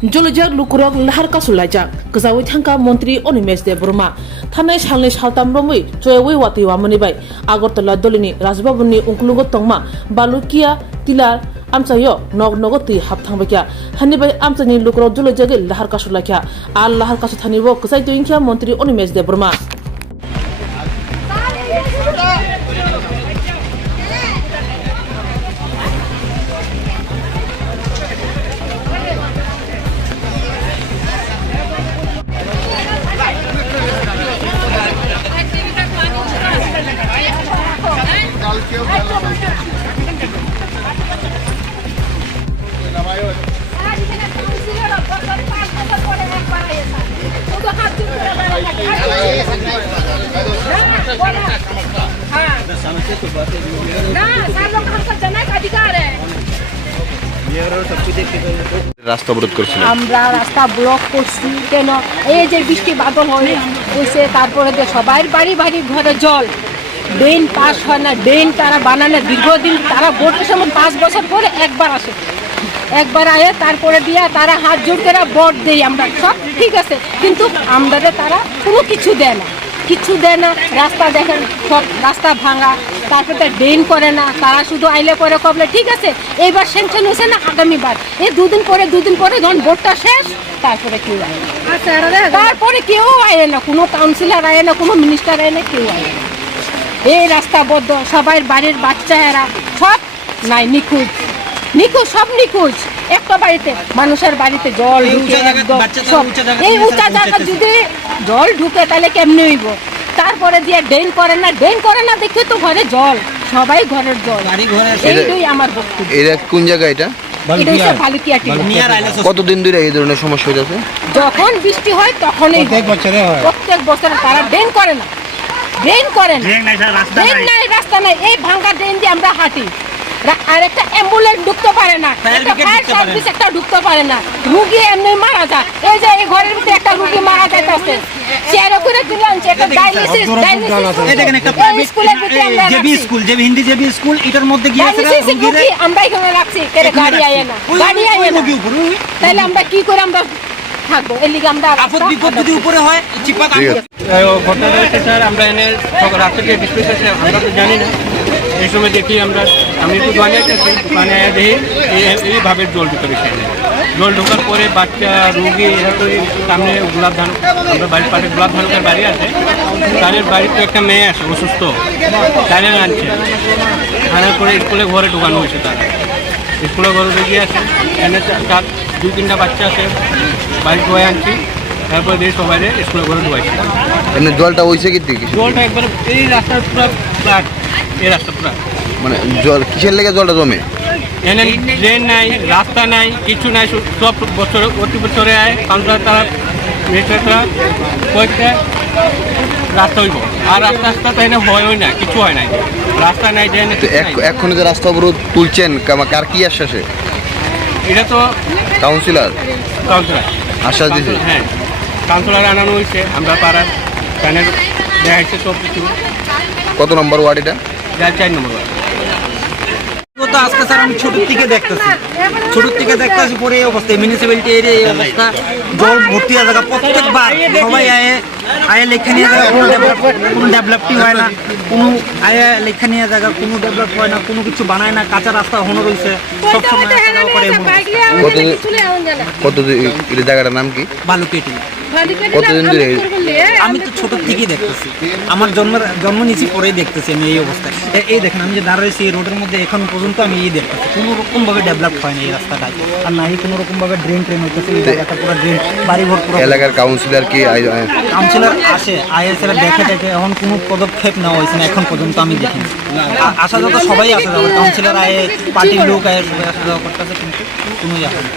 Jolajak lukurok lahar kasulajak kezawi thangka Menteri Onimesh Debroma thanai salni saltam romui choyawai wati wamani bai Agartala dolini Rajbabunni ungkulugo tongma Balukia Tilar amchayo nogoti hapthangbakya hanibai amchani lukurok jolajak lahar kasulakya al lahar kasu thanibo kezai toinkya Menteri Onimesh Debroma রাস্তা অবরোধ করছিলেন আমরা রাস্তা block করছি কেন এই যে বৃষ্টি বাদল হয়েছে তারপরে যে সবাই বাড়ি বাড়ি ঘরে জল ড্রেন পাস হয় না ড্রেন তারা বানানো দীর্ঘদিন তারা ভোটের সময় 5 বছর পরে একবার আসে একবার আয়ে তারপরে দিয়া তারা হাত জোর করে ভোট দেই আমরা সব ঠিক আছে কিন্তু আমাদের তারা কোনো কিছু দেয় না রাস্তা দেখেন সব রাস্তা ভাঙা তারপরে ড্রেন করে না তারা শুধু আইলে করে কবলে ঠিক আছে এইবার স্যাংশন হয়েছে না আগামীবার এই দুদিন পরে যখন ভোটটা শেষ তারপরে কেউ আয় তারপরে কেউ আয় না কোনো কাউন্সিলর আয় না কোনো মিনিস্টার আয় না কেউ আয় না এই রাস্তা বদ্ধ সবাই বাড়ির বাচ্চারা সব নাই নিখোঁজ সব নিখোঁজ একটা বাড়িতে মানুষের বাড়িতে জল ঢুকে এই উঁচা জায়গা যদি জল ঢুকে তাহলে কেমনি হইব তারপরে দিয়ে ড্রেন করে না দেখে তো ঘরে জল সবাই ঘরের জল এইটাই আমার বক্তব্য এটা কোন জায়গা এটা কতদিন ধরে এই ধরনের সমস্যা হচ্ছে যখন বৃষ্টি হয় তখনই প্রত্যেক বছর তারা ড্রেন করে না ড্রেন নাই রাস্তা নাই এই ভাঙা ড্রেন দিয়ে আমরা হাঁটি আর একটা অ্যাম্বুলেন্স ঢুকতে পারে না একটা ফায়ার সার্ভিস একটা ঢুকতে পারে না রুগী এমনি মারা যায় এই যে এই ঘরের ভিতরে একটা রুগী মারা যাইতেছে চেয়ারে করে দিলাম একটা ডায়ালিসিস এই দেখেন একটা প্রাইভেট স্কুলের ভিতরে আমরা JB school JB Hindi JB school এটার মধ্যে গিয়েছে রুগী আমরা এখানে রাখছি কেরে গাড়ি আয় না তাহলে আমরা কি করে আমরা থাকবো এর লিগে আমরা আপদ বিপদ যদি উপরে হয় চিপা ঘটনা হয়েছে স্যার আমরা এনে রাস্তা থেকে ডিসপ্লেস আছে আমরা তো জানি না এই সময় দেখি আমি একটু দোকানে আসছি দোকানে দেখি এইভাবে জল ঢুকে সেখানে জল ঢোকার পরে বাচ্চা রুগী এরকম সামনে গোলাপ ধান আমরা বাড়ির পাশে গোলাপ ধানকার বাড়ি আছে তাদের বাড়িতে একটা মেয়ে আছে অসুস্থ তাদের আনছে আনার পরে স্কুলে ঘরে ঢোকানো হয়েছে তারা স্কুলে ঘরে ঢুকে আছে এনে 2-3টা বাচ্চা আছে বাড়ি ঢুয়ে আনছি তারপরে দিয়ে সবাই স্কুলে ঘরে ঢুকাইছি এমনি জলটা হয়েছে কি জলটা একবার এই রাস্তার পুরো ফ্ল্যাট এই রাস্তা পুরো মানে জল কিসের লেগে জলটা জমে এনে ড্রেন নাই রাস্তা নাই কিছু নাই সব বছর প্রতি বছরে আয় কাউন্সিলর তারা মিনিস্টাররা কয়েকটা রাস্তা হইব আর রাস্তা তো এনে হয় না কিছু হয় নাই রাস্তা নাই ড্রেন এখন যে রাস্তা অবরোধ তুলছেন কার কি আশ্বাসে এটা তো কাউন্সিলর আশ্বাস দিয়েছে হ্যাঁ কাউন্সিলর আনানো হয়েছে আমরা পাড়ার প্যানেল দেখাইছে সব কিছু কত নম্বর ওয়ার্ড এটা 4 নম্বর ওয়ার্ড তো আজকে স্যার আমি ছোট থেকে দেখতেছি পরে এই অবস্থা মিউনিসিপ্যালিটি এর এই অবস্থা জল ভর্তি হয়ে থাকা প্রত্যেকবার সবাই আয়ে লেখা নিয়ে জায়গা কোনো ডেভেলপই হয় না কোনো আয়ে লেখা নিয়ে জায়গা কোনো ডেভেলপ হয় না কোনো কিছু বানায় না কাঁচা রাস্তা হনো রয়েছে সবসময় কত এই জায়গাটার নাম কি বালুকেটি কতদিন ধরে আমি তো ছোট থেকেই দেখতেছি আমার জন্ম নিয়েছি পরেই দেখতেছি আমি এই অবস্থায় এই দেখেন আমি যে দাঁড়াইছি এই রোডের মধ্যে এখন পর্যন্ত আমি এই দেখতেছি কোনো রকমভাবে ডেভেলপ হয় না এই রাস্তাটায় আর নাই কোনো রকমভাবে ড্রেন হইতেছে এই জায়গাটা পুরো ড্রেন বাড়িঘর পুরো এলাকার কাউন্সিলর কি কাউন্সিলর আসে আইএসএরা দেখে এখন কোনো পদক্ষেপ নেওয়া হয়েছে না এখন পর্যন্ত আমি দেখিনি আসা যাওয়া সবাই আসা যাবে কাউন্সিলর আয়ে পার্টির লোক আয়ে আসা যাওয়া করতেছে কিন্তু কোনোই আসে না